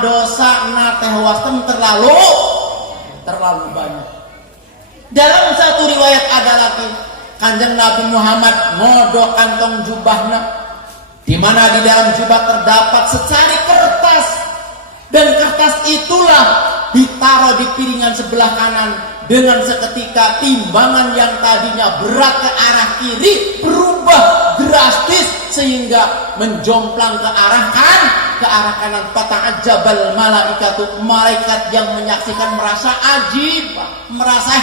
dosa na teh wastem terlalu banyak. Dalam satu riwayat ada lagi Kanjeng Nabi Muhammad ngodok kantong jubahna, di mana di dalam jubah terdapat secari kertas, dan kertas itulah ditaruh di piringan sebelah kanan. Dengan seketika timbangan yang tadinya berat ke arah kiri berubah drastis sehingga menjomplang ke arah kanan. Fata'ajjabal malaikatu, malaikat yang menyaksikan merasa ajib, merasa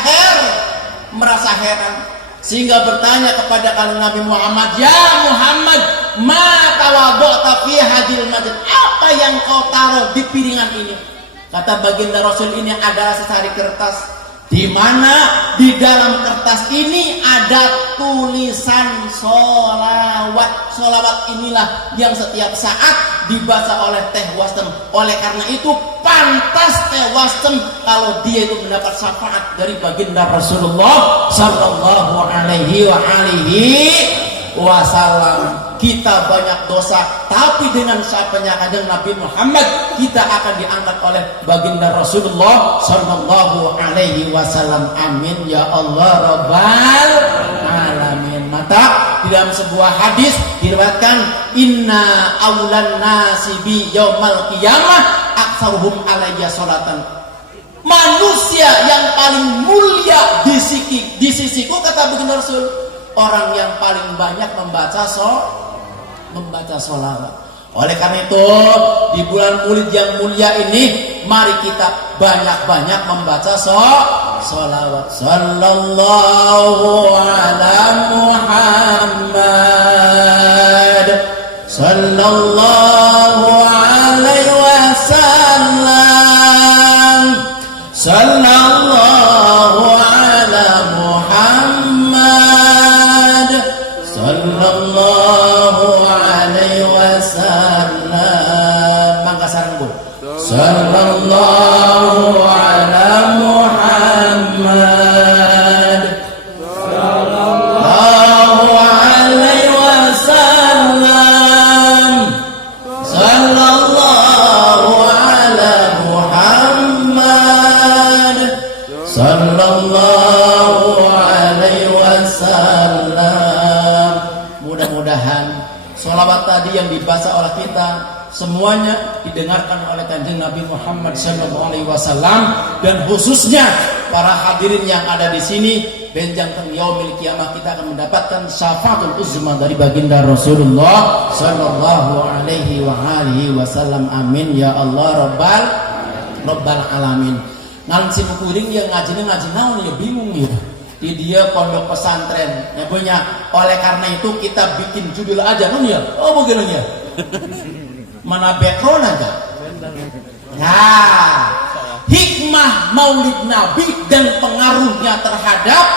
heran, sehingga bertanya kepada Nabi Muhammad, "Ya Muhammad, ma tawadha'ta fi hadil masjid?" Apa yang kau taruh di piringan ini? Kata baginda Rasul, ini adalah secari kertas, di mana di dalam kertas ini ada tulisan sholawat. Sholawat inilah yang setiap saat dibaca oleh Teh Wastem. Oleh karena itu pantas Teh Wastem kalau dia itu mendapat syafaat dari baginda Rasulullah Sallallahu Alaihi Wasallam. Kita banyak dosa, tapi dengan syafaatnya Kanjeng Nabi Muhammad kita akan diangkat oleh baginda Rasulullah Sallallahu Alaihi Wasallam. Amin ya Allah Rabbal Alamin. Maka di dalam sebuah hadis diriwayatkan, inna awlan nasi bi yaumal qiyamah aktsaruhum alayya sholatan. Manusia yang paling mulia di sisiku, kata baginda Rasul, orang yang paling banyak membaca sholawat. Oleh karena itu di bulan Maulid yang mulia ini, mari kita banyak-banyak membaca sholawat. Sallallahu ala Muhammad, sallallahu alaihi wasallam, sallallahu ala Muhammad, sallallahu alaihi wasallam. Mangga sareng Bu. Sallallahu ala Muhammad, sallallahu alaihi wasallam, sallallahu ala Muhammad, sallallahu alaihi wasallam. Mudah-mudahan sholawat tadi yang dibaca oleh kita semuanya didengarkan oleh Kanjeng Nabi Muhammad Sallallahu Alaihi Wasallam, dan khususnya para hadirin yang ada di sini. Benjang teng yaumil kiamah kita akan mendapatkan syafaatul uzma dari baginda Rasulullah Sallallahu Alaihi Wasallam. Amin ya Allah Rabbal Alamin. Nanti kuring yang ngaji naon ya bingung ya. Di dia pondok pesantren ya punya. Oleh karena itu kita bikin judul aja nun ya. Oh begini ya. Mana background aja. Nah, hikmah Maulid Nabi dan pengaruhnya terhadap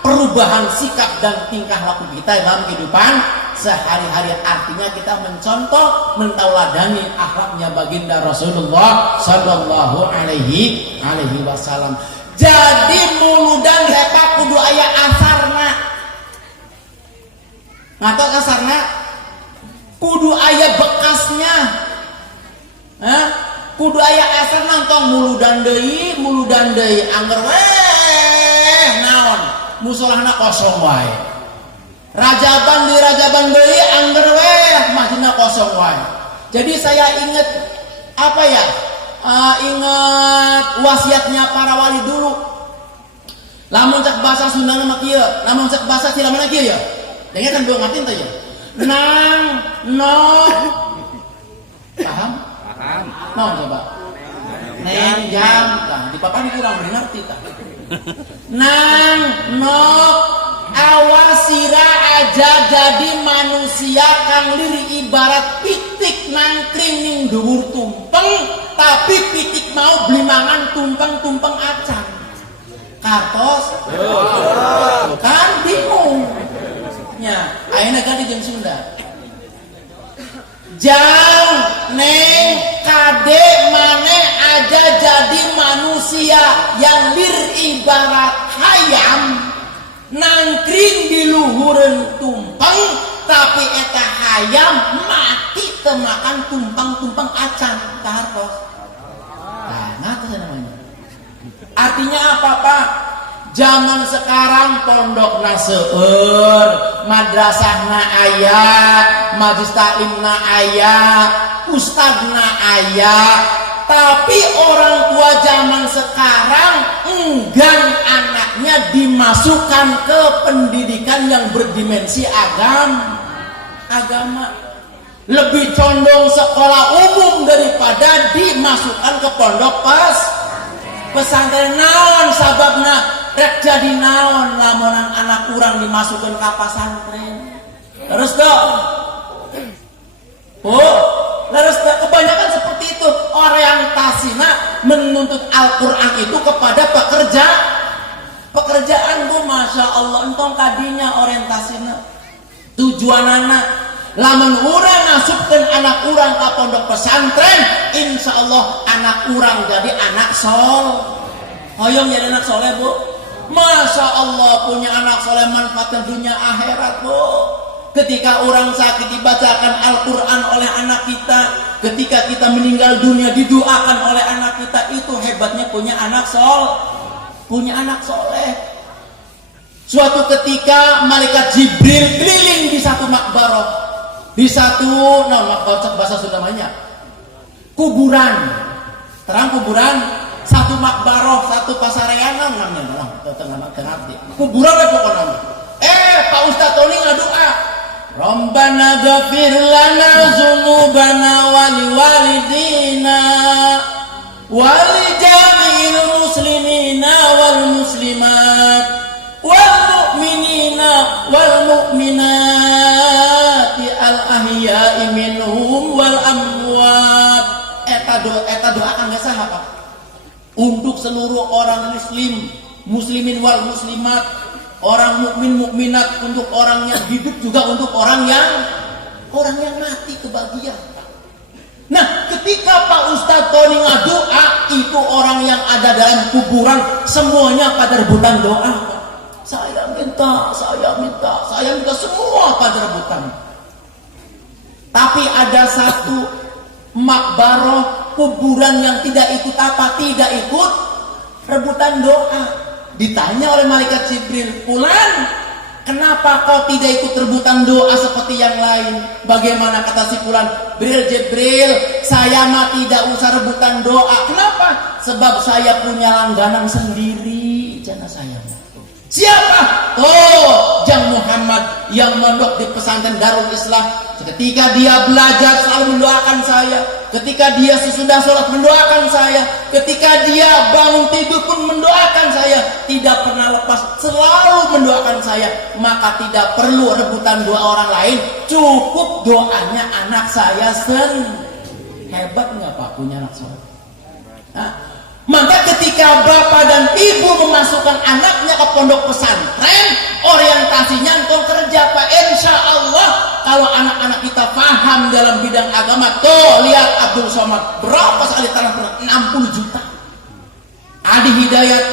perubahan sikap dan tingkah laku kita dalam kehidupan sehari-hari. Artinya kita mencontoh, mentauladani akhlaknya baginda Rasulullah Sallallahu Alaihi Wasallam. Jadi muludan hepak kudu aya asarna. Ngatok asarna kudu aya bekasnya. Kudu aya asarna tong muludan deui angger weh naon musolahna kosong wae. Rajaban deui angger weh masjidna kosong wae. Jadi saya ingat apa ya? Ingat wasiatnya para wali dulu. Lamun cek bahasa Sunda mah kieu, lamun cek bahasa Cirebon kieu ya. Dengar kan gua ngatin teh ya. Nang nok. Paham? Naon coba? Neng jam tah di papan kurang ngerti tah. Nang nok awas sira aja jadi manusia kang liri ibarat pitik nangkring ning dhuwur tumpeng, tapi pitik mau beli mangan tumpeng acan. Kartos kan bingung nya ayeuna ganti jeung Sunda. Jang neng kade mane aja jadi manusia yang lir ibarat hayam nangkring di luhureun tumpeng, tapi eta hayam mati temakan tumpang acan kahartos. Nah, ngata namanya. Artinya apa Pak? Zaman sekarang pondokna seueur, madrasahna aya, majlis taklimna aya, ustadna aya, tapi orang tua zaman sekarang enggan anaknya dimasukkan ke pendidikan yang berdimensi agama. Lebih condong sekolah umum daripada dimasukkan ke pondok pesantren. Naon sababna? Rek jadi naon lamunan anak kurang dimasukkan ke pesantren. Terus dong. Terus kebanyakan seperti itu. Orientasinya menuntut Al-Quran itu kepada pekerjaan. Bu, masya Allah, entong kadinya orientasinya. Tujuan anak, lamun urang ngasupkeun anak urang ke pondok pesantren, insya Allah anak urang jadi anak hoyong jadi anak soleh Bu. Masya Allah punya anak soleh manfaatnya dunia akhirat Bu. Ketika orang sakit dibacakan Al-Quran oleh anak kita, ketika kita meninggal dunia didoakan oleh anak kita, itu hebatnya punya anak soleh. Suatu ketika malaikat Jibril keliling di satu makbarah, di satu makbarah bahasa Sunda namanya kuburan, terang kuburan. Satu makbaroh, satu pasarean namanya kuburan pokoknya. Pak Ustadz Tony ngadoa, Rabbana ghafir lana dzunubana wali walidina wali jami'il muslimina wal muslimat wal mu'minina wal mu'minati al ahya'i minhum wal amwat. Eta doa kan gak sah Pak? Untuk seluruh orang muslimin wal muslimat, orang mukmin mukminat, untuk orang yang hidup juga untuk orang yang mati kebahagiaan. Nah, ketika Pak Ustadz Tony ngadoa, itu orang yang ada dalam kuburan semuanya pada rebutan doa. Saya minta semua pada rebutan. Tapi ada satu makbaroh kuburan yang tidak ikut rebutan doa. Ditanya oleh malaikat Jibril, "Fulan, kenapa kau tidak ikut rebutan doa seperti yang lain?" Bagaimana kata si Fulan? Jibril, saya mah tidak usah rebutan doa. Kenapa? Sebab saya punya langganan sendiri, jana saya. Siapa? Jang Muhammad yang mondok di pesantren Darul Islam. Ketika dia belajar selalu mendoakan saya. Ketika dia sesudah sholat mendoakan saya. Ketika dia bangun tidur pun mendoakan saya. Tidak pernah lepas, selalu mendoakan saya. Maka tidak perlu rebutan doa orang lain. Cukup doanya anak saya Hebat nggak Pak punya anak sholat? Maka ketika bapak dan ibu memasukkan anaknya ke pondok pesantren, orientasinya untuk kerja Pak. Insya Allah kalau anak-anak kita paham dalam bidang agama, lihat Abdul Somad berapa sekali transfer? 60 juta. Adi Hidayat,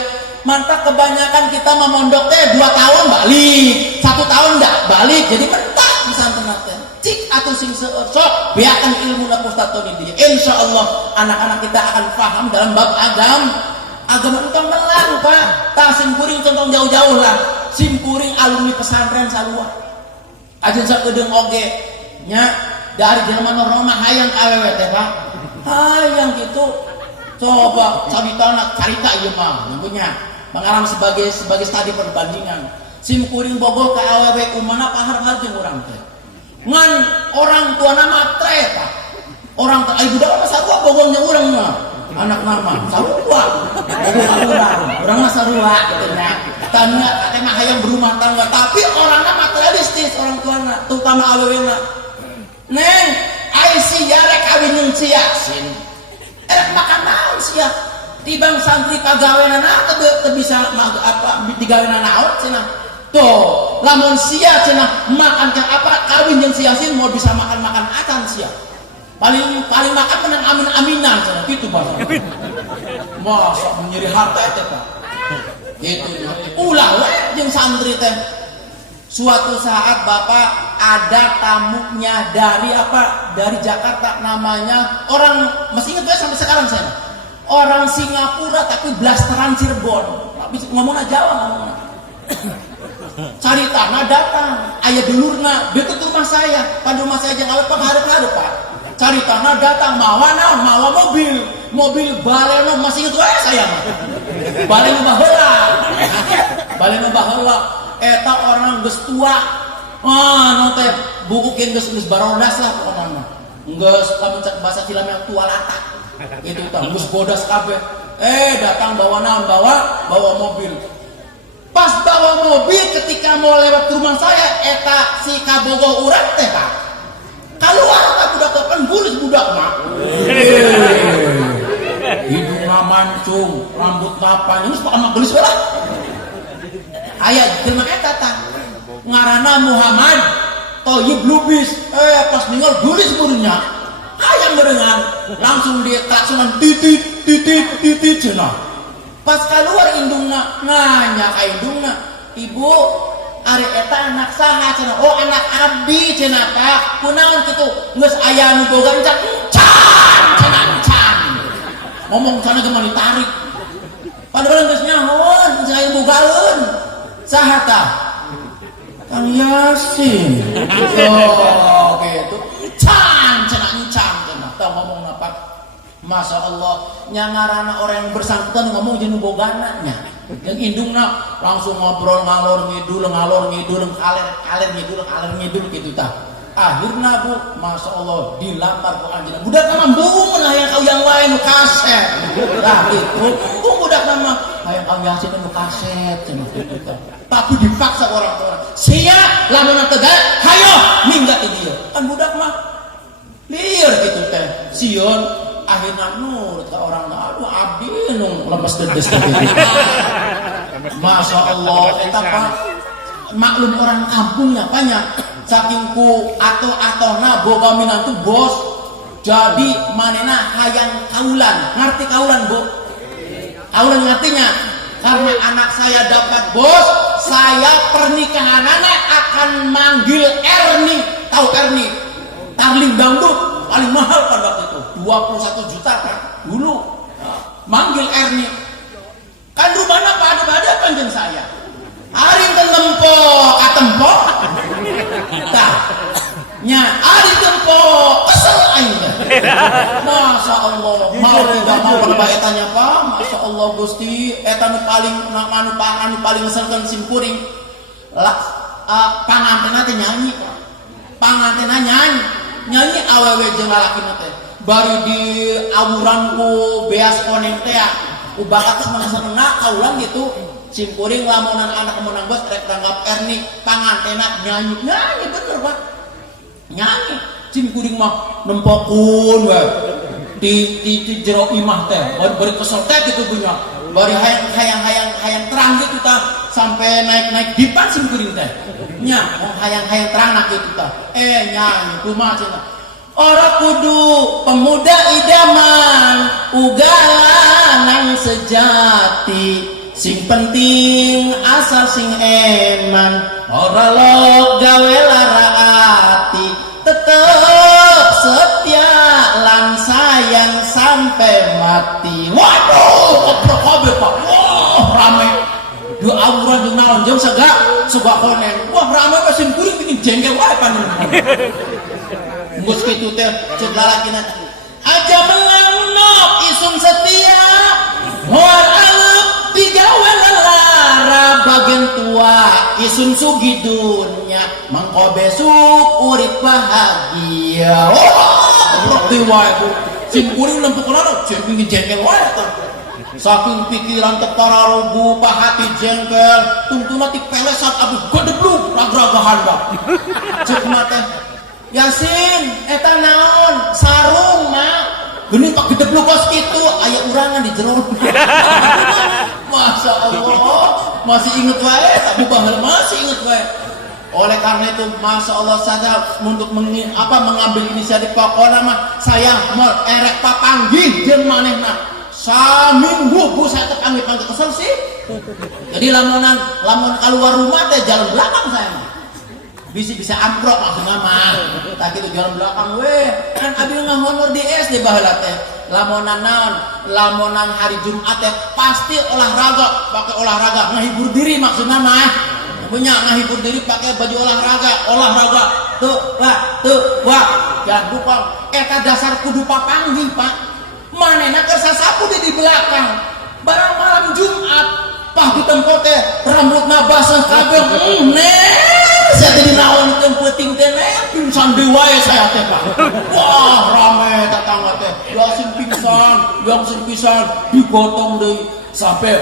mantap. Kebanyakan kita memondok 2 tahun balik, 1 tahun enggak balik, jadi mentak pesantren teh. Cik atau sing sok biarkan ilmu na Ustaz Tony dia. Insya Allah anak-anak kita akan paham dalam bab agama entong melang Pak. Tak simkuring contoh jauh-jauh lah. Simkuring alumni pesantren Salua. Ajen sakedeung oge nya dari zaman normal hayang awewe teh Pak. Hayang gitu. Coba cabitana carita ieu mah namanya mengalami sebagai studi perbandingan. Simkuring Bogor ka awewe kumana pahar-har jeung urang teh. Ngan orang tua nama Pak. Orang ibu dalam sarua bogongnya orang mah. Anak nama sarua. Orang mah sarua katanya. Tanya katanya hayang berumah tangga, tapi orangnya materialistis orang tuana, terutama awewena. Neng, ai sia rek kawin jeung sia sin. Rek makan naon sia? Tibang santri kagaweana teu bisa digawena naon cenah. Tuh, lamun sia cenah makan apa kawin yang sia-sia mau bisa makan acan sia. Paling makan menang amin-aminan cenah gitu bahasa. Masa menyeri harta eta Pak. Gitu. Ulah we jeung santri teh. Suatu saat Bapak ada tamunya dari Dari Jakarta, namanya orang, masih ingat ya sampai sekarang saya. Orang Singapura tapi blasteran Cirebon. Ngomongnya Jawa ngomongnya. Cari tanah datang, ayah dulurna, deket rumah saya. Pada rumah saya jangan Pak harap Pak. Cari tanah datang, mawa mobil baleno, masih ingat ya saya. Baleno baheula. Eta orang geus tua. Teh bukukeun geus barodas lah pokona. Geus lamun cek bahasa Cilamaya tua latak. Itu tah geus bodas kabeh. Datang bawa mobil. Pas bawa mobil ketika mau lewat rumah saya eta si kabogoh urang teh Pak. Keluar ka budak depan gulis budak mah. Hidungna mancung, rambut tapan, geus pakai gelis lah. Aya jelema eta tah ngaranna Muhammad Thayyib Lubis. Pas ninggal gulis burungnya aya merengan langsung dia klaksonan titit cenah. Pas keluar indungna nanya ka indungna, "Ibu, ari eta anak saha cenah?" "Oh, anak abdi cenah Pak." "Kunaon kitu?" "Geus aya nu boga encan." "Encan." Ngomong sana gimana ditarik. Padahal geus nyahoan, saya bogaeun. Saha tah? Kang Yasin. Oh, gitu. Encan cenah tah ngomong apa? Masya Allah, nyangarana orang yang bersangkutan ngomong jenuh bogana nya. Yang indungna langsung ngobrol ngalor ngidul gitu tah. Akhirna Bu, Masya Allah dilamar ku anjeunna. Budak mah bungun hayang kau yang lain nu kaset. Lah gitu. Budak mah hayang kau Yasin nu kaset cenah gitu tah. Tapi dipaksa orang tua. Sia lamun tegal, hayo minggat di dieu. Kan budak mah lieur gitu teh. Sion akhirnya nurut ke orang, aduh abdi nu lemes dedes teh. Masya Allah, eta Pak maklum orang kampungnya banyak. Saking ku atona boga minantu bos. Jadi manena hayang kaulan. Ngerti kaulan, Bu? Kaulan ngertinya? Karena anak saya dapat bos, saya pernikahan anak akan manggil Erni. Tahu Erni? Tarling dangdut paling mahal pada waktu itu 21 juta kan dulu. Manggil Erni. Kan rumahnya pada panjang saya. Ari tempo katempo. Tah. Nya ari tempo kesel aing. Masya Allah, mau tidak mau pada etanya Pak. Masya Allah Gusti, eta nu paling paling ngeselkeun simkuring. Pangantena teh nyanyi. Pangantena nyanyi awewe jeung lalakina teh. Bari di awuran ku beas koneng teh ubakat menasana kaulang gitu. Simkuring lamunan anak menang bos rek tanggap Erni pangantena nyanyi bener Pak. Nyanyi simkuring mah nempokun we di jero imah teh bari kesel teh gitu punya. Bari hayang terang gitu tah sampai naik dipan simkuring teh. Nya hayang terang nak gitu tah. Nyanyi kumaha cenah. Ora kudu pemuda idaman ugalan sejati. Sing penting asal sing eman, ora log gawe lara ati, tetep setia lan sayang sampai mati. Waduh, koprok kabeh Pak. Wah, rame. Dua awuran jeung naon jeung sega koneng. Wah, rame mesin kuring bikin jengkel wae panjenengan. Geus kitu teh ceuk lalakina. Aja mengangnop isun setia. Moal aleup digawe lara bagian tua isun sugi dunya mangko besuk urip bahagia. Roti wae Bu. Simkuring lempuk lana jeung jengkel wae tah. Saking pikiran teh pararugu hati jengkel, tuntuna ti pelesat aduh gedebluk ragragahan Pak. Ceuk mah teh Yasin, eta naon? Sarung mah. Geni pak gedebluk kos kitu, aya urangan di jero. Masya Allah, masih inget wae, Abu Bahal masih inget wae. Oleh karena itu, Masya Allah saya untuk mengambil inisiatif pokoknya mah saya mau erek papanggih jeung manehna. Saminggu Bu saya panggil kesel sih. Jadi lamun keluar rumah teh jalan belakang saya mah. bisa amprok maksudnya mah tak gitu jalan belakang kan abi ngahonor di SD baheula teh lamonan hari Jumat teh pasti olahraga pakai olahraga ngahibur diri maksudnya mah punya ngahibur diri pakai baju olahraga tuh wah jangan lupa eta dasar kudu papanggih Pak manehna keur sasapu di belakang barang malam Jumat pah di tempat teh rambutna basah kabeh saya jadi naon teh penting teh pingsan deui wae saya teh Pak. Wah, rame tetangga teh. Yasin pingsan digotong deui sampai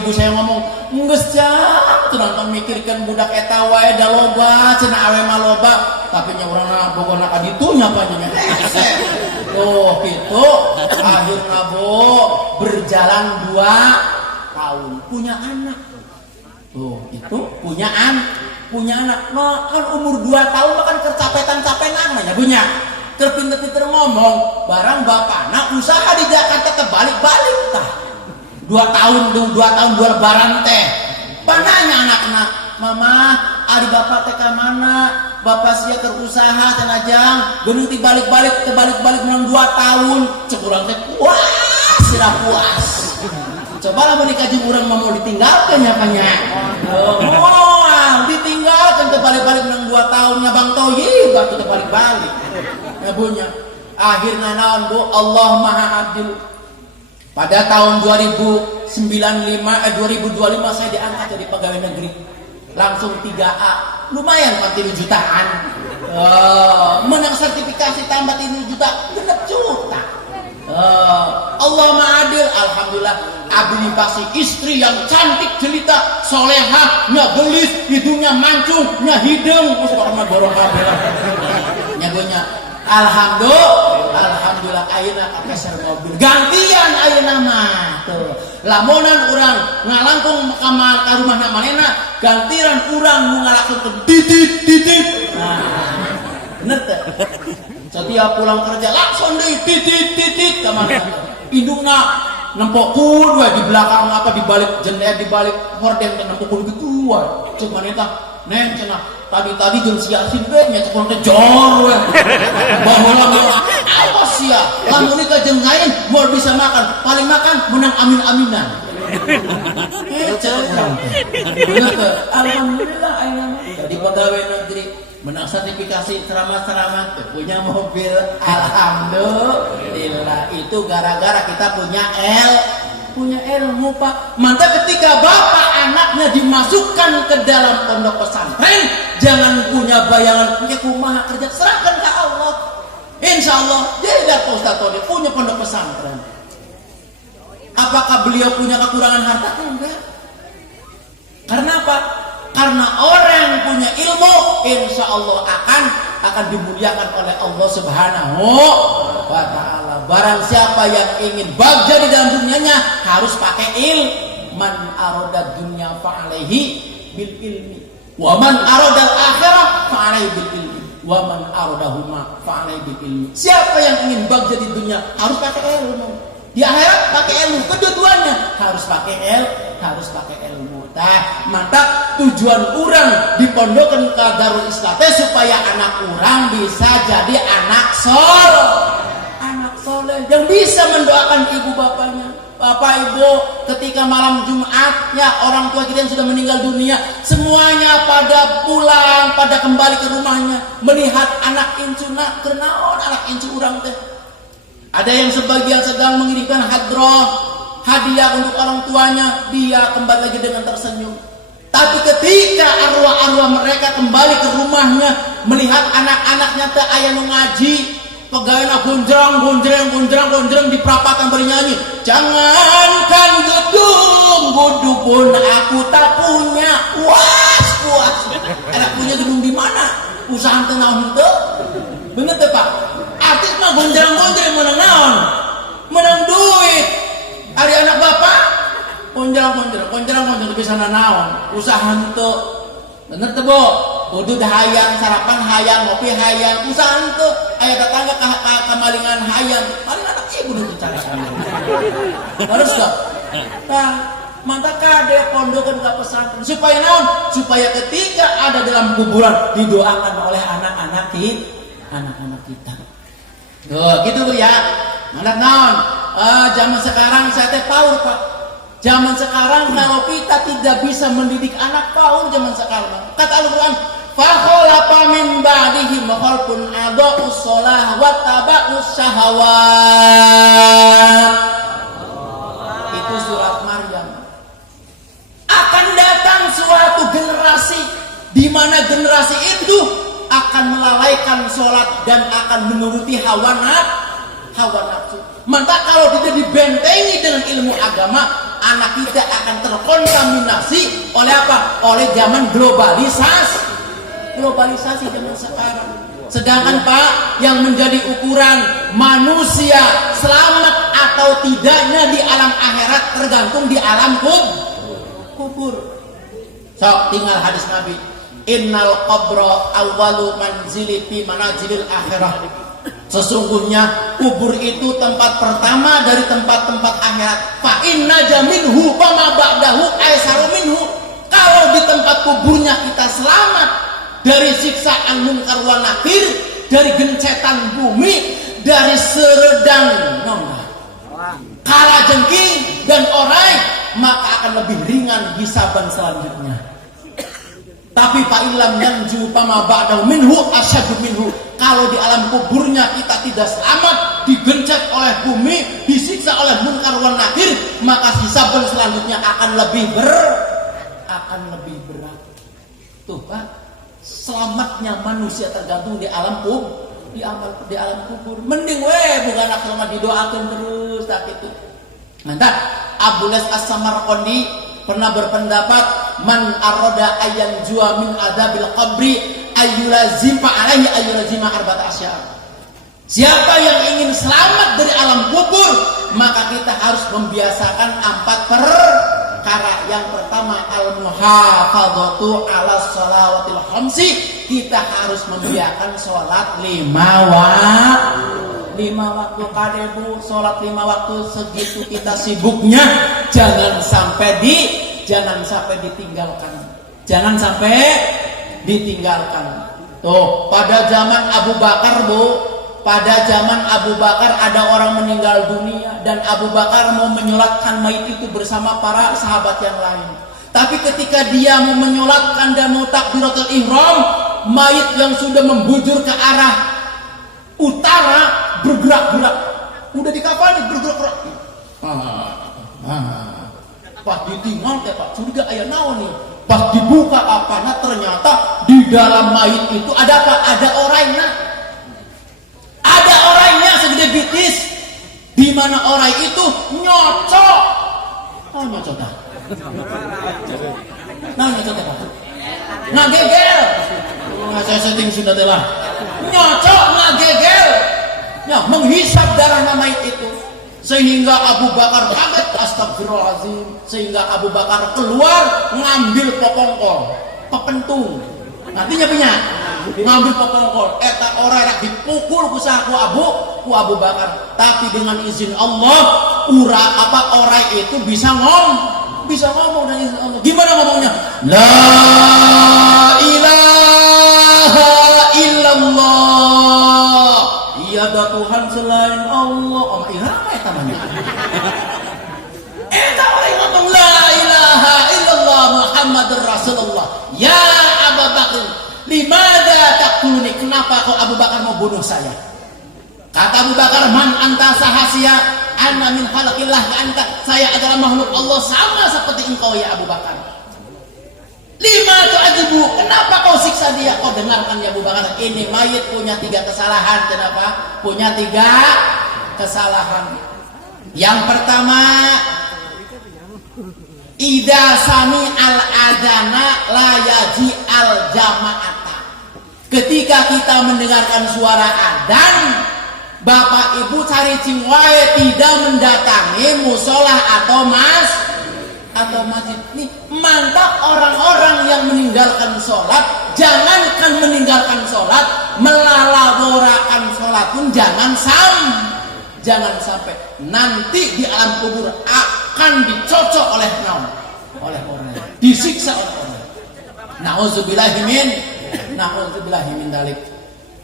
ibu saya ngomong, "Geus cak, teu nonton mikirkeun budak eta wae da loba, cenah awe mah loba." Tapi nya urang bogona ka ditu nya panjang. Tuh gitu. Akhirna berjalan 2 tahun punya anak. Tuh, itu punya anak, no kan umur 2 tahun kan kecapetan-capetan namanya punya terpinter-pinter ngomong barang bapakna usaha di Jakarta kebalik-balik tah 2 tahun 2 lebaran teh pananya anakna mama ari bapak teh ka mana bapak sia keur usaha teh najang geuning dibalik-balik kebalik-balik menang 2 tahun cek urang teh puas sira puas coba lamun dikaji urang mah mau ditinggalkeun nya panya ditinggalkan terbalik-balik menang 2 tahun Bang Toyib waktu terbalik-balik ya bunya akhirnya naon Bu Allah Maha Adil pada tahun 2025 saya diangkat jadi pegawai negeri langsung 3A lumayan 40 jutaan menang sertifikasi tambah 3 juta 6 juta Allah Ma'adil alhamdulillah abdi pasti istri yang cantik jelita solehah nya gelis hidungnya mancung nya hidung geus pokona borong kabeh nya gonya alhamdulillah ayeuna kapeser mobil gantian ayeuna mah tuh lamunan urang ngalangkung ka rumahna manehna gantian urang nu ngalakeun titit nah bener teh setiap pulang kerja langsung titit ka mana indungna nempokun we di belakang apa di balik jendela di balik horden teh nempokun gitu we cek manehna neng cenah tadi jeung sia Yasin we nya cek teh jor we baheula mah awas sia lamun ka jeung lain moal bisa makan paling makan menang amin-aminan bener teh alhamdulillah ayeuna jadi pegawai negeri menang sertifikasi ceramah punya mobil alhamdulillah itu gara-gara kita punya ilmu Pak mantap ketika bapak anaknya dimasukkan ke dalam pondok pesantren jangan punya bayangan punya kumaha kerja serahkan ke Allah insya Allah dia Ustaz Tony punya pondok pesantren apakah beliau punya kekurangan harta? Enggak karena apa? Karena orang punya ilmu insya Allah akan dimuliakan oleh Allah Subhanahu wa ta'ala. Barang siapa yang ingin bagja di dalam dunianya harus pakai man arada dunya fa'alaihi bil ilmi wa man arada akhirah fa'alaihi bil ilmi wa man aradahuma fa'alaihi bil ilmi. Siapa yang ingin bagja di dunia harus pakai ilmu, di akhirat pakai ilmu, kedua-duanya harus pakai ilmu. Mantap tujuan orang dipondokan ke Darul Islam supaya anak orang bisa jadi anak soleh yang bisa mendoakan ibu bapaknya. Bapak ibu ketika malam Jumatnya orang tua kita yang sudah meninggal dunia semuanya pada pulang, pada kembali ke rumahnya melihat anak incuna kenaon anak incu orang teh. Ada yang sebagian sedang mengirimkan hadiah untuk orang tuanya, dia kembali lagi dengan tersenyum. Tapi ketika arwah-arwah mereka kembali ke rumahnya melihat anak-anaknya teh aya nu ngaji, pegawainya gonjreng di perapatan bernyanyi, jangankan gedung pun aku tak punya. Puas. Enak punya gedung di mana? Usaha teu naon teu? Bener teh Pak? Artis mah gonjreng menang naon? Menang duit. Ari anak bapak konjrang bisa nanaon usaha henteu bener teh Bo kudu hayang sarapan hayang ngopi hayang usaha henteu aya tetangga kamalingan hayang paling anak ibu nu bicara harus tah maka kade pondokan ke pesantren supaya naon? Supaya ketika ada dalam kuburan didoakan oleh anak-anak kita. Gitu Bu ya. Anak naon? Zaman sekarang saya teh paur Pak. Zaman sekarang kalau kita tidak bisa mendidik anak paur zaman sekarang. Kata Al-Qur'an, fa khalaqa min ba'dihim khalqun adaa'us shalah wa taba'us syahawat. Itu surat Maryam. Akan datang suatu generasi di mana generasi itu akan melalaikan sholat dan akan menuruti hawa nafsu. Maka kalau tidak dibentengi dengan ilmu agama, anak kita akan terkontaminasi oleh apa? Oleh zaman globalisasi zaman sekarang. Sedangkan Pak, yang menjadi ukuran manusia selamat atau tidaknya di alam akhirat tergantung di alam kubur. So, tinggal hadis Nabi. Innal qabra awwalu manzili fi manazilil akhirah. Sesungguhnya kubur itu tempat pertama dari tempat-tempat akhirat. Fa inna jaminhu fama ba'dahu aisaru minhu. Kalau di tempat kuburnya kita selamat dari siksaan munkar wa nakir, dari gencetan bumi, dari seredang kalajengking dan orai, maka akan lebih ringan hisaban selanjutnya. Tapi Pak Ilham yanju pama ba'dahu minhu asyadu minhu. Kalau di alam kuburnya kita tidak selamat, digencet oleh bumi, disiksa oleh munkar wa nakir, maka hisaban selanjutnya akan lebih berat. Tuh Pak, selamatnya manusia tergantung di alam kubur. Mending bukan anak selamat didoakan terus tak itu. Mantap. Abdullah As-Samarqandi pernah berpendapat, man arada ayyan jua min adabil qabri ayyulazim alaihi ayyulazima arba'at asyar. Siapa yang ingin selamat dari alam kubur, maka kita harus membiasakan 4 perkara. Yang pertama, al-muhafadzatu 'ala shalawatil khamsi. Kita harus membiasakan salat 5 waktu. Kadebu salat 5 waktu segitu kita sibuknya, jangan sampai ditinggalkan. Tuh, pada zaman Abu Bakar ada orang meninggal dunia dan Abu Bakar mau menyolatkan mayit itu bersama para sahabat yang lain. Tapi ketika dia mau menyolatkan dan mau takbiratul ihram, mayit yang sudah membujur ke arah utara bergerak-gerak. Udah dikafani bergerak-gerak. Pas ditinggal teh Pak, curiga aya naon nih. Pas dibuka apana ternyata di dalam mayit itu ada apa? Ada orangnya. Ada orangnya segede bitis. Di mana orang itu nyocok. Oh nyocok dah. Nah nyocok dah. Ngagegel. Saya setting sudah telah. Nyocok ngagegel. Ya, menghisap darah mayit itu. Sehingga Abu Bakar kaget, astagfirullahaladzim. Sehingga Abu Bakar keluar ngambil popongkol, pepentung. Nantinya punya ngambil popongkol. Eta orang dipukul ku Abu Bakar. Tapi dengan izin Allah, orang itu bisa ngomong dengan izin Allah. Gimana ngomongnya? La ilaha illallah. Tiada Tuhan selain Allah. Irama eta mah. Eta orang ngomong la ilaha illallah Muhammadur Rasulullah. Ya Abu Bakar, limada taqtuluni? Kenapa kau Abu Bakar mau bunuh saya? Kata Abu Bakar, man anta sahasia ana min khalqillah anta. Saya adalah makhluk Allah sama seperti engkau ya Abu Bakar. Lima tu'adzibu, kenapa kau siksa dia? Kau dengarkan ya Abu Bakar, ini mayit punya 3 kesalahan. Kenapa? Punya 3 kesalahan. Yang pertama, idza sami al-adzana la yaji al-jama'ata. Ketika kita mendengarkan suara adzan, Bapak Ibu cari cingwae tidak mendatangi musola atau masjid. Nih, mantap orang-orang yang meninggalkan sholat. Jangankan meninggalkan sholat, melalaborakan sholat pun jangan sampai. Nanti di alam kubur akan dicocok oleh naon, oleh orang, disiksa oleh orang. Nauzubillahimin dalik.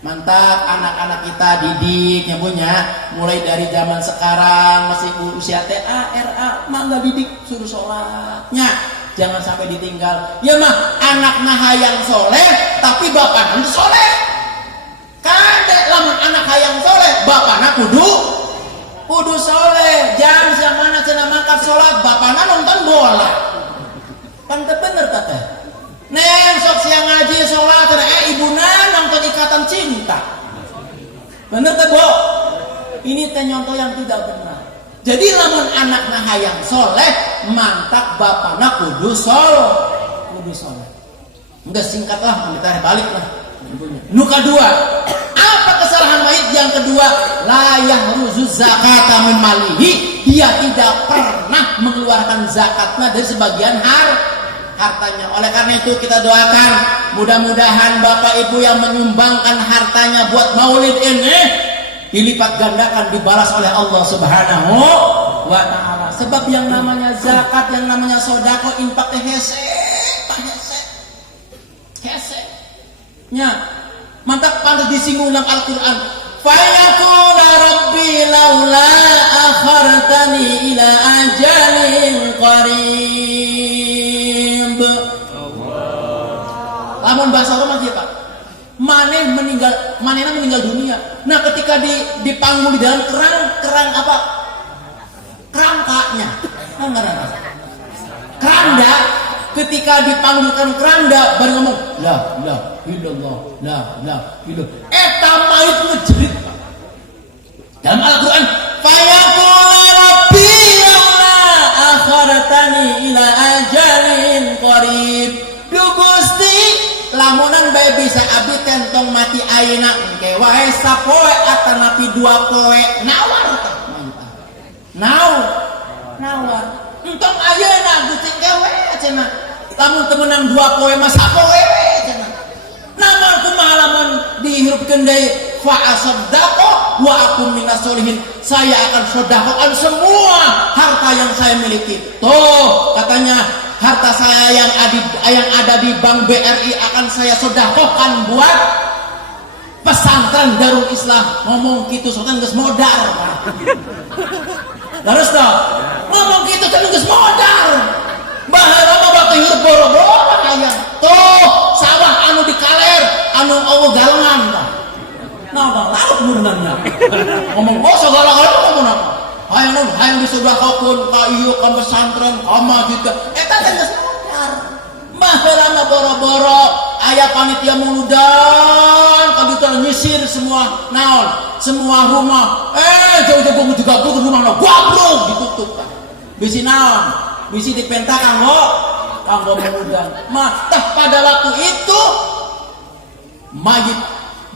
Mantap, anak-anak kita didiknya punya mulai dari zaman sekarang masih usia TA, RA, mangga didik suruh sholatnya, jangan sampai ditinggal. Ya mah anak hayang soleh tapi bapak nanti soleh. Kadek lamun anak hayang soleh bapakna kudu soleh. Jam zamana cenah mangkat sholat bapakna nonton bola. Kan bener kata. Neng sok siang ngaji sholat ibuna nonton Ikatan Cinta. Bener teh, Bo? Ini teh nyontoh yang tidak benar. Jadi lamun anakna hayang soleh, mantap bapakna kudu soleh. Udah singkat lah, kita balik lah. Nu kedua, apa kesalahan mayit yang kedua? La yahruzu zakata min malihi, dia tidak pernah mengeluarkan zakatnya dari sebagian hartanya. Oleh karena itu kita doakan mudah-mudahan Bapak Ibu yang menyumbangkan hartanya buat maulid ini dilipat gandakan, dibalas oleh Allah Subhanahu wa ta'ala. Sebab yang namanya zakat, yang namanya sodako, infak hese nya mantap pantas disinggung dalam Al-Quran. Fayaqula rabbi laula akhartani ila ajalin qarib. Lamun bahasa Roma dia Pak, maneh meninggal dunia. Nah ketika dipanggul di dalam kerang apa? Kerangkanya. Keranda. Ketika dipanggulkan keranda baru ngomong la ilallah la ilallah. Eta mayit ngejerit Pak. Dalam Al-Quran, fayaqulu rabbi laula akhartani ila ajalin qarib. Duh Gusti, lamunan bae bisa abdi tentong mati ayeuna engke wae sapoe atanapi 2 poe nawar tah mantap. Nawar. Entong ayeuna Gusti gawe cenah. Lamun temenang 2 poe mah sapoe cenah. Namun kumaha lamun dihirupkeun deui fa asaddaqo wa akum minas solihin. Saya akan sedekahkan semua harta yang saya miliki. Tuh, katanya harta saya yang ada di Bank BRI akan saya sedekahkan buat pesantren Darul Islam. Ngomong gitu soalnya geus modal. Terus toh, ngomong gitu kan geus modal. Baheula mah batu hirup boro-boro aya. Tuh, sawah anu dikaler, anu eueuh galengan tah. Nah, laut beunarna. Ngomong segala-galanya ngomong apa? Hayang disodaqakeun ka ieu ka pesantren, ka masjid. Eta teh geus modal. Baheula mah boro-boro aya panitia muludan kadu teh nyisir semua naon, semua rumah. Jauh-jauh juga rumah goblok ditutup tah. Bisi naon? Bisi dipenta kanggo muludan. Mah tah pada waktu itu mayit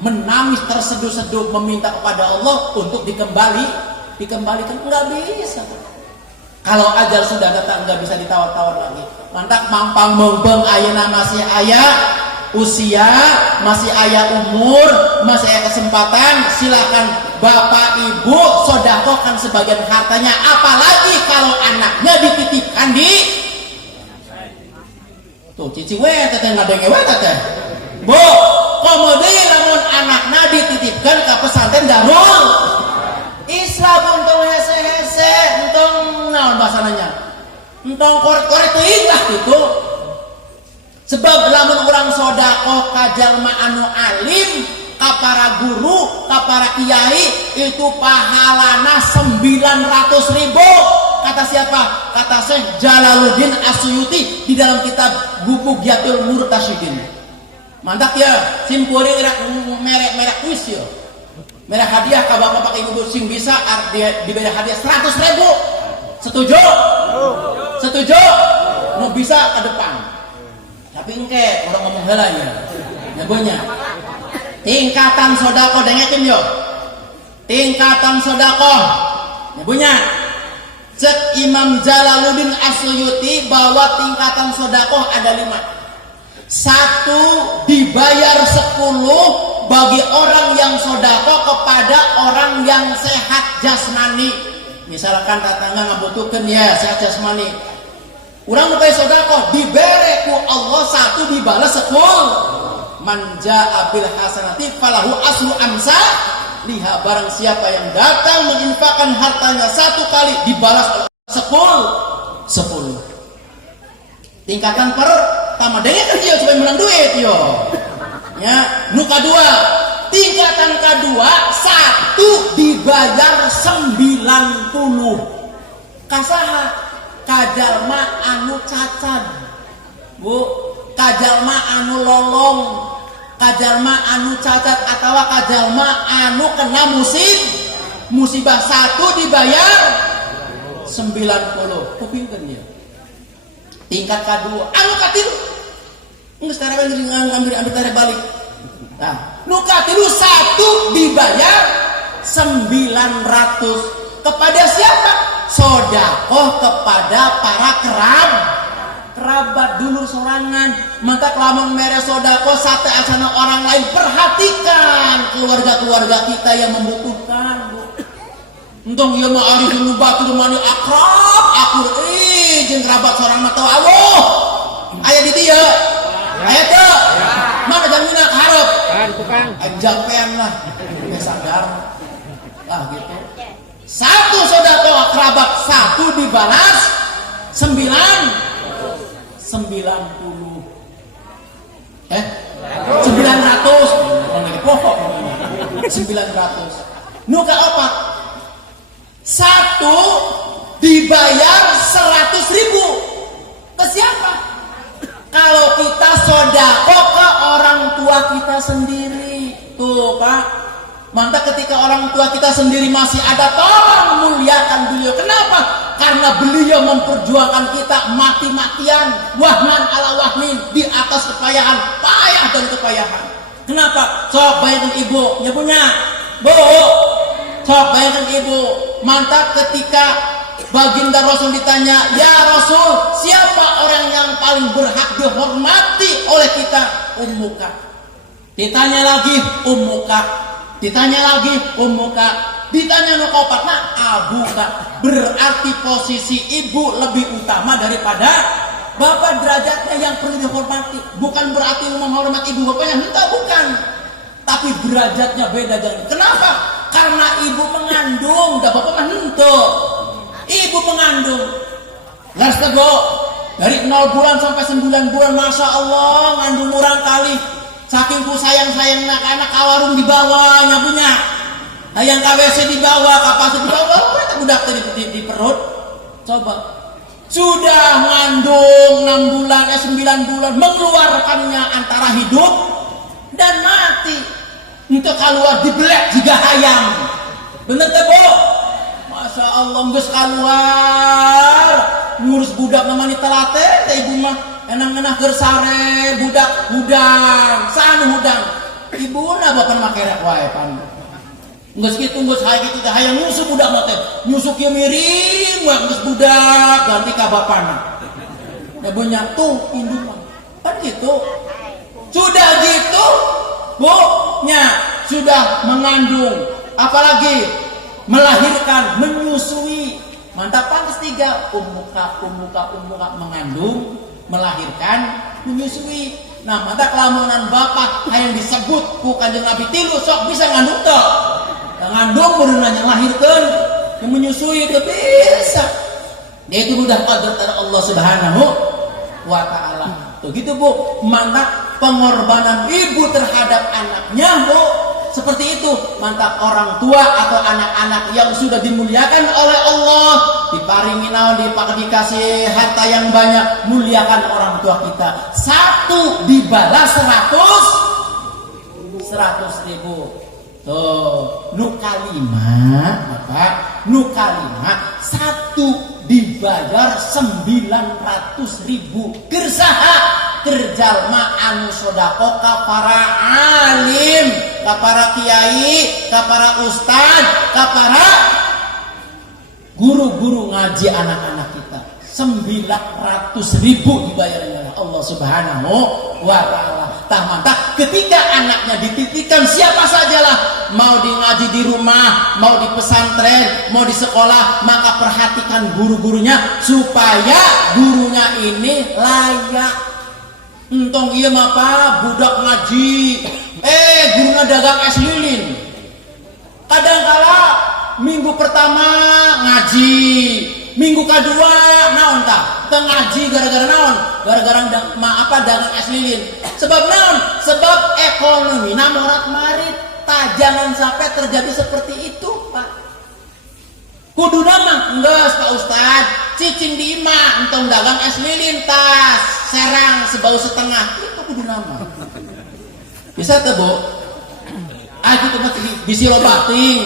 menangis terseduh-seduh meminta kepada Allah untuk dikembalikan. Enggak bisa. Kalau ajal sudah datang enggak bisa ditawar-tawar lagi. Mantap mampang mempeng ayeuna masih aya usia, masih aya umur, masih aya kesempatan, silakan Bapak Ibu sedekahkan sebagian hartanya, apalagi kalau anaknya dititipkan di tuh cici we teteh ngadenge we teteh. Bu, kemudian lamun anaknya dititipkan ke pesantren Darul Islam untuk hese-hese, untuk naon bahasananya? Untuk korek-korek teuing lah gitu. Sebab lamun urang sedekah ka jalma anu alim, ka para guru, ka para kiai, itu pahalana 900.000. Kata siapa? Kata Syekh Jalaluddin As-Suyuti di dalam kitab Bughyatul Murtasyidin. Mantap ya, simpuri merek kuis ya. Merek hadiah ka bapak ibu sing bisa diberi hadiah 100.000. Setuju? Setuju? Mau bisa ke depan. Tapi engke orang ngomong heula ya. Nyagonya. Tingkatan sedekah dengekeun yo. Tingkatan sedekah. Nyagonya. Cek Imam Jalaluddin As-Suyuti bahwa tingkatan sedekah ada 5. 1 dibayar 10 bagi orang yang sedekah kepada orang yang sehat jasmani. misalkan tetangga ngabutuhkeun ya sehat jasmani, urang nu bae sedekah dibere ku Allah satu dibalas 10. Man jaa bil hasanati falahu asru amsa liha, barang siapa yang datang menginfakkan hartanya satu kali dibalas 10. Tingkatan pertama dengan kan dia supaya menang duit yo. Ya, nu kadua, tingkatan kedua satu dibayar 90. Kasaha? Kajalma anu cacat. Bu, kajalma anu lolong, kajalma anu cacat atawa kajalma anu kena musibah satu dibayar 90. Kupingkeun ya. Tingkat kedua anu katilu geus tara ngambil tarik balik. Nah, nu katilu satu dibayar 900. Kepada siapa? Sedekah kepada para kerabat dulu sorangan. Maka lamun mere sedekah sate asana orang lain, perhatikan keluarga-keluarga kita yang membutuhkan, Bu. Entong ieu mah ari nu batur mani akrab akur jeung kerabat sorang mah teu awuh. Aya di dieu. Aya teu? Mana jamina hareup? Kan tukang. Jampean lah. Geus sadar. Ah gitu. Satu sedekah kerabat satu dibalas 90. 900. Lagi pokok. 900. Nu kaopat? Satu dibayar 100.000. Ke siapa? Kalau kita sedekah ke orang tua kita sendiri. Tuh Pak, mantap ketika orang tua kita sendiri masih ada, tolong muliakan beliau. Kenapa? Karena beliau memperjuangkan kita mati-matian, wahman ala wahmin, di atas kepayahan, payah dan kepayahan. Kenapa? Sok bayangkan ibu, nyebunya, Bu, sok bayangkan ibu, mantap ketika Baginda Rasul ditanya, ya Rasul, siapa orang yang paling berhak dihormati oleh kita? Ummuka. Ditanya lagi, ummuka. Ditanya lagi, ummuka. Ditanya nukopatna, abuka. Berarti posisi ibu lebih utama daripada bapak, derajatnya yang perlu dihormati. Bukan berarti menghormati ibu bapaknya, entah bukan. Tapi derajatnya beda. Kenapa? Karena ibu mengandung, dan bapak mah henteu. Ibu mengandung, las tego dari 0 bulan sampai 9 bulan, masya Allah ngandung murang kali. Saking ku sayang anak kawarung dibawa nyabunya, yang KWC dibawa, kapas dibawa, udah di perut. Coba sudah ngandung 6 bulan, 9 bulan, mengeluarkannya antara hidup dan mati. Untuk keluar dibelek juga hayam, bener tego. Masya Allah geus kaluar ngurus budak namanya telate teh ibu mah enang-enang keur sare budak hudang sanu hudang ibuna bapak make rek wae pan geus kitu geus haye kitu teh hayang ngusuk budak mah teh nyusuk ieu miring wae geus budak ganti ka bapana ibunya tuh induk kan gitu. Sudah gitu Bu nya sudah mengandung, apalagi melahirkan, menyusui. Mantap pantes 3. Ummuka mengandung, melahirkan, menyusui. Nah, mantap lamunan bapak yang disebut ku Kanjeng Nabi 3 sok bisa ngandung teu. Ngandung beunanya lahirkeun, yang menyusui teu bisa. Dia itu udah qadar Allah Subhanahu wa taala. Tuh gitu Bu, mantap pengorbanan ibu terhadap anaknya Bu. Seperti itu, mantap orang tua atau anak-anak yang sudah dimuliakan oleh Allah, diparingi naon, dikasih harta yang banyak, muliakan orang tua kita. Satu dibalas 100.000. Tuh, nu kalima, Bapak, nu kalima satu dibayar 900.000. Kersaha kerjalma anu sodako ka para alim, ka para kiai, ka para ustad, ka para guru-guru ngaji anak-anak kita. 900.000 dibayarnya Allah Subhanahu wa taala. Tah mantap ketika anaknya dititipkan siapa sajalah, mau di ngaji di rumah, mau di pesantren, mau di sekolah, maka perhatikan guru-gurunya supaya gurunya ini layak. Entong iya mah Pak, budak ngaji, gurunya dagang es lilin. Kadang-kala minggu pertama ngaji, minggu kedua naon tak ngaji gara-gara naon, gara-gara dagang es lilin. Sebab naon, sebab ekonomi namorat marit. Jangan sampai terjadi seperti itu Pak. Kudu nama enggak Pak Ustad, cicing di imah entong dagang es lilin tas serang sebau setengah, itu kudu nama. Bisa tuh Bu? Aku tuh bisi lo bating,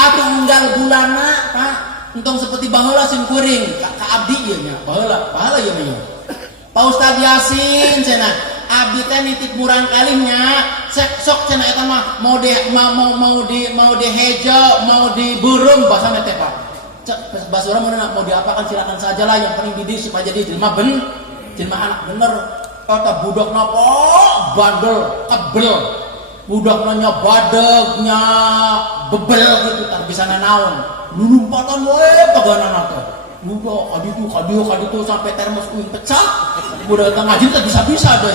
aku unggal bulana Pak. Entong seperti baheula sim kuring, ka abdi ieu nya, baheula ieu nya. Pak Ustad Yasin cenah, abdi teh nitip murang kalinya, sok cenah eta mah mau di hejo, mau diburung bahasana teh Pak. Cek bahasa urang mau diapakan silakan sajalah, yang penting dididik supaya jadi jelema anak bener. Kata budak napa bandel kebel. Budak nanya badegnya bebel gitu tak bisa naon. Lulumpatan wae paganana teh. Budak kaditu sampai termos uing pecah. Budak tengah ngaji teh bisa-bisa deh.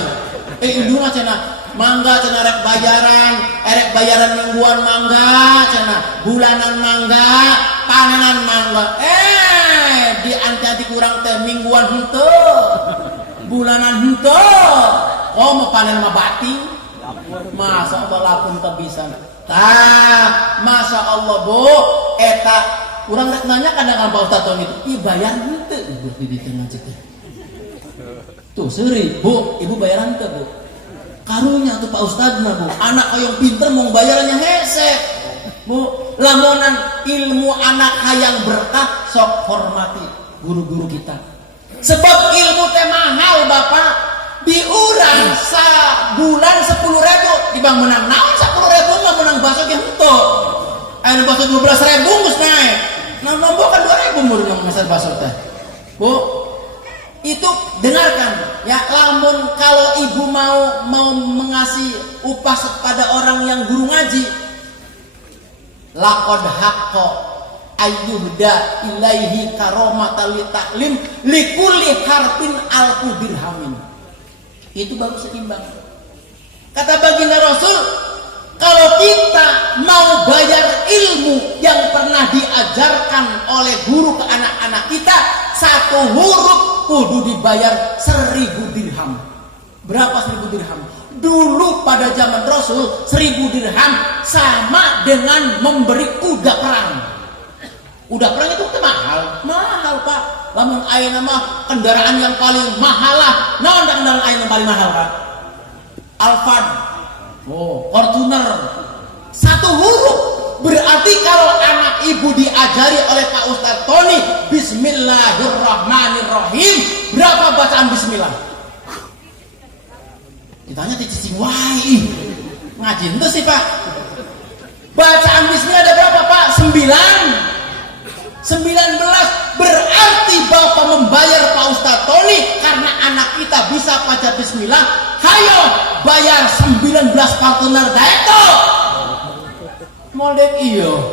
Induna cenah mangga cenah erek bayaran mingguan mangga cenah, bulanan mangga, panenan mangga. Dianti kurang teh mingguan henteu. Bulanan henteu. Oh mau panen mah bating. Masa Allah lapun kebisan. Masya Allah Bu, eta urang rek nanya kadang Pak Ustaz tahun itu, "Ih bayar henteu ibu di tengah cek." Tuh seri, Bu, ibu bayaran teu Bu? Karunya tuh Pak Ustaz mah Bu, anak yang pinter mau bayarannya hese. Bu, lamunan ilmu anak hayang berkah sok hormati guru-guru kita. Sebab ilmu teh mahal Bapak. Diurang sebulan 10.000 dibang menang naon 10.000 mah menang bakso ge henteu. Anu bakso 12.000 geus naik. Nah nombor kan 2.000 mun masak bakso teh. Bu, itu dengarkan ya, lamun kalau ibu mau mengasih upah kepada orang yang guru ngaji, laqad haqqo ayyuhda ilaihi karomatan li taklim likulli harfin alfu dirhamin. Itu baru seimbang. Kata baginda Rasul, kalau kita mau bayar ilmu yang pernah diajarkan oleh guru ke anak-anak kita, satu huruf kudu dibayar 1.000 dirham. Berapa 1.000 dirham? Dulu pada zaman Rasul 1.000 dirham sama dengan memberi kuda perang. Kuda perang itu mahal Pak. Lamun ayeuna mah kendaraan yang paling mahal lah. Naon kendaraan ayeuna paling mahal Pak? Alphard. Fortuner. Satu huruf. Berarti kalau anak ibu diajari oleh Pak Ustaz Tony Bismillahirrahmanirrahim, berapa bacaan bismillah? Ditanya di cicing wae. Ngaji ente sih Pak. Bacaan bismillah ada berapa Pak? 19. Berarti Bapak membayar Pak Ustaz Tony karena anak kita bisa baca bismillah. Hayo bayar 19 partner daeto. Moldek iyo.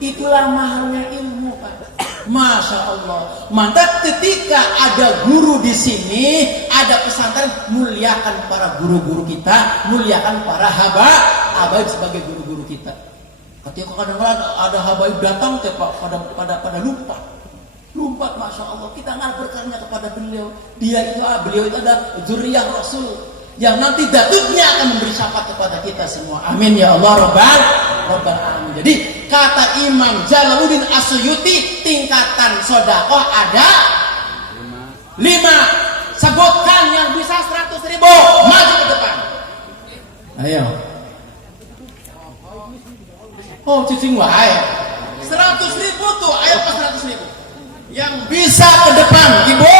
Itulah mahalnya ilmu Pak. Masya Allah. Mantap ketika ada guru di sini, ada pesantren, muliakan para guru-guru kita, muliakan para habaib sebagai guru-guru kita. Ketika kadang-kadang ada habaib datang teh Pak pada lupa. Masya Allah, kita nggak berkarya kepada beliau. Beliau itu ada zuriyah Rasul yang nanti datutnya akan memberi syafaat kepada kita semua. Amin ya Allah Rabbal alamin. Jadi kata Imam Jalaluddin As-Suyuti, tingkatan sedekah ada 5. Sebutkan yang bisa 100.000, maju ke depan. Ayo. Oh cicing wae 100.000 tuh, ayo ke 100.000 yang bisa ke depan, ibu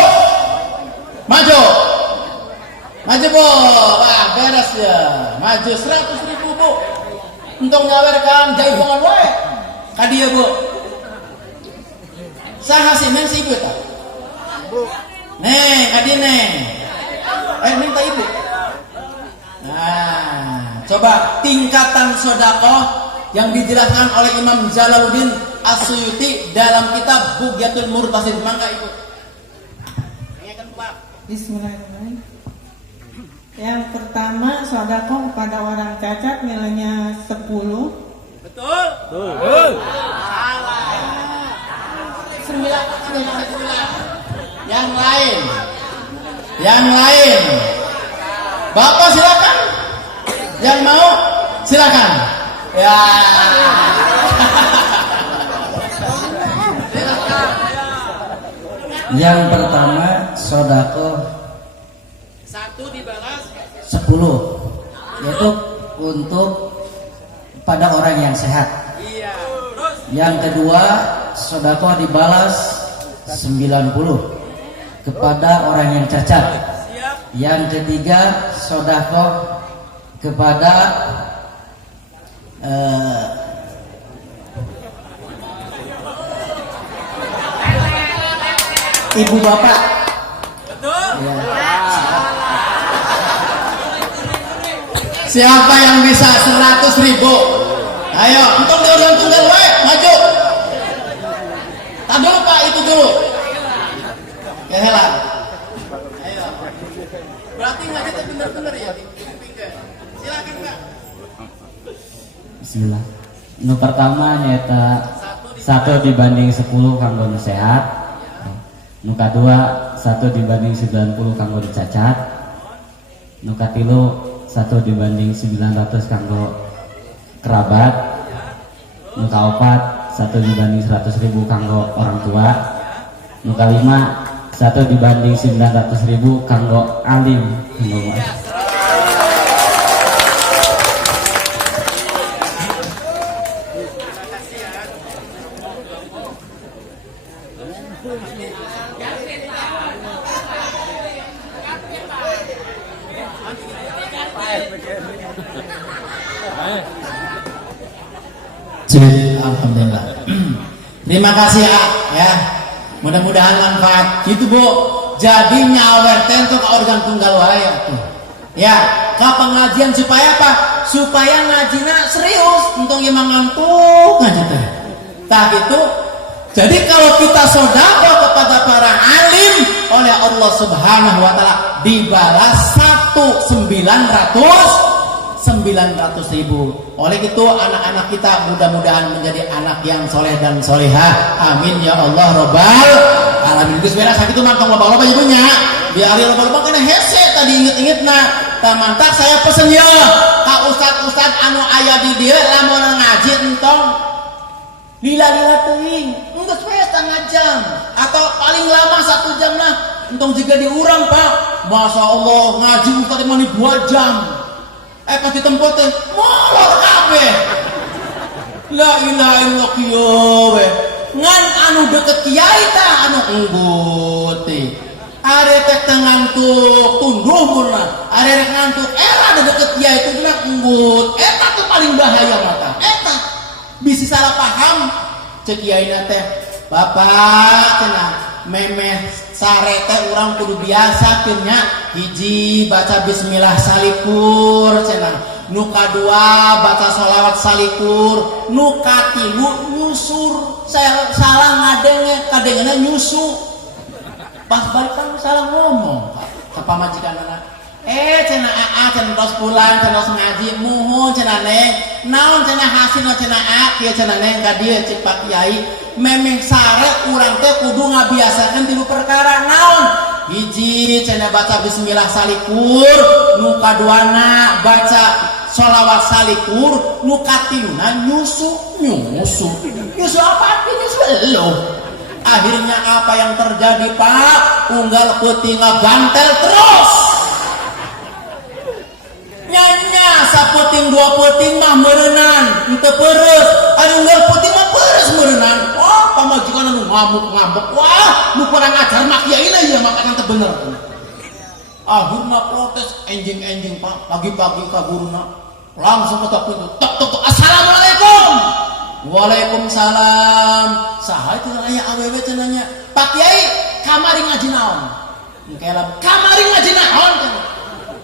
maju Bu, wah beres ya, maju 100.000 Bu, untuk nyawerkan jaipongan wae kadia Bu. Saha sih neng si ibu tak? Neng kadi neng, neng tak ibu Nah, coba tingkatan sedekah yang dijelaskan oleh Imam Jalaluddin As-Suyuti dalam kitab Bughyatul Murtasid. Mangga ikut. Bismillahirrahmanirrahim. Yang pertama, sedekah kepada orang cacat nilainya 10. Betul. Salah. 9. Yang lain. Bapak silakan. Yang mau silakan. Ya. Yang pertama sedekah 1 dibalas 10, yaitu untuk pada orang yang sehat. iya. Terus Yang kedua sedekah dibalas 90 kepada orang yang cacat. siap. Yang ketiga sedekah kepada ibu bapak. Betul. Ya. Siapa yang bisa 100.000? Ayo, untuk diorang tunggal wae, maju. Tak dulu Pak, itu dulu. Ya hela. Ayo. Berarti ngaji teh bener-bener ya di pinggir. Silakan Kak. Bismillah. Nu pertama nyata 1 dibanding 10 kanggo nu sehat. Nu kadua 1 dibanding 90 kanggo nu cacat. Nu katilu 1 dibanding 900 kanggo kerabat. Nu kaopat 1 dibanding 100.000 kanggo orang tua. Nu kalima 1 dibanding 900.000 kanggo alim kanggo mu'allim. Alhamdulillah. Terima kasih ya. Mudah-mudahan manfaat. Gitu Bu. Jadi nyawer tentu ke organ tunggal wae tuh. Ya, ke pengajian supaya apa? Supaya ngajina serius, untung imang ngantuk ngaji teh. Tah gitu. Jadi kalau kita sedekah kepada para alim oleh Allah Subhanahu wa taala dibalas 900.000. Oleh itu anak-anak kita mudah-mudahan menjadi anak yang soleh dan solehah. Amin ya Allah robbal alamin. Geus beres sakitu mah tong loba-loba ibunya. Biar loba-loba kana hese tadi inget-ingetna. Tah mantak saya pesen ya ka ustad-ustad anu aya di dieu lamun ngaji entong lila-lila teuing. Enggeus we setengah jam atau paling lama 1 jam lah. Entong juga diurang Pak. Masya Allah ngaji ustad mah 2 jam. Pas ditempat teh molor kabeh. La ilaha illallah kieu we. Ngan anu deket kiai tah anu enggut teh. Are teh ngantuk tunduh mun mah. Are rek ngantuk era deket kiai teh enggut. Eta tuh paling bahaya mata. Eta bisi salah paham cek kiaina teh. Bapak cenah memeh sare teh urang kudu biasa teu nya hiji baca bismillah salikur cenah nu kadua baca sholawat salikur nu katilu nyusur salah ngadenge kadengena nyusu pas balik kan salah ngomong ka pamajikanna cenah aa cenah tos pulang cenah tos ngaji muhun cenah neng naon cenah hasilna cenah kieu cenah neng ka dieu cek Pak Kiai memeng sare urang teh kudu ngabiasakeun 3 perkara naon hiji cenah baca bismillah salikur nu kaduana baca sholawat salikur nu katiluna nyusu apa nyusu eluh. Akhirnya apa yang terjadi Pak? Unggal peuting ngagantel terus nyanya saputing 2 peuting mah meureunnan henteu peureus anu unggal peuting mah peureus meureunnan. Wah pamajikan anu ngamuk-ngamuk, wah nu kurang ajar mak kiaina ieu makana teu bener. Akhirna protes enjing-enjing Pak pagi-pagi ka guruna langsung ketok pintu tok assalamualaikum. Waalaikumsalam. Saha itu aya awewe cenanya Pak Kiai kamari ngaji naon? Engke kamari ngaji naon?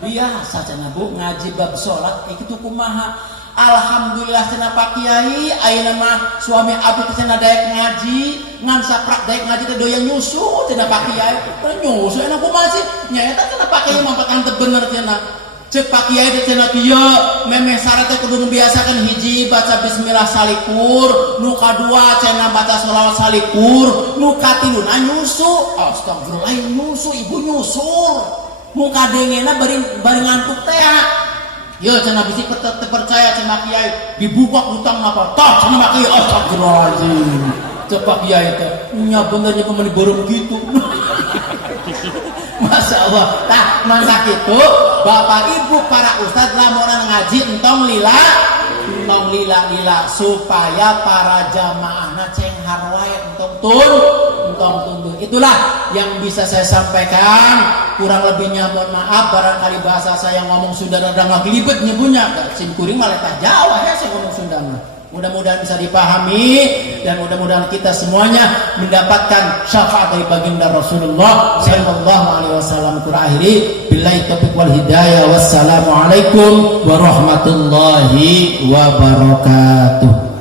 biasa cenah Bu ngaji bab salat kitu kumaha. Alhamdulillah cenah Pak Kiai ayeuna mah suami abdi cenah daek ngaji ngan saprak daek ngaji teh doyan nyusu cenah Pak Kiai. Nyusu enak kumaha sih? Nyaeta cenah Pak Kiai mah pakantep bener cenah. Cek Pak Kiai teh cenah kieu memeh syarat teh kudu biasakeun hiji baca bismillah salikur, nu kadua cenah baca sholawat salikur, nu katiluna nyusu. Astagfirullah nyusu ibu nyusur. Mun kadengena bari ngantuk teh. Ya cenah bisi percaya cenah Kiai dibuka hutang apa? Tah cenah Kiai astagfirullahalazim. Cek Pak Kiai teh nya bener nya pemeni borong gitu. Masya Allah. Nah, mangsa gitu Bapak Ibu para ustadz lamun ngaji entong lila supaya para jamaahna cenghar wae entong tunduk. Itulah yang bisa saya sampaikan. Kurang lebihnya mohon maaf barangkali bahasa saya ngomong Sunda rada ngaglibet nyebunya. Sim kuring mah eta Jawa ya saya ngomong Sunda mah. Mudah-mudahan bisa dipahami dan mudah-mudahan kita semuanya mendapatkan syafaat dari baginda Rasulullah sallallahu alaihi wasallam. Akhiri billahi taufiq wal hidayah. Wassalamualaikum warahmatullahi wabarakatuh.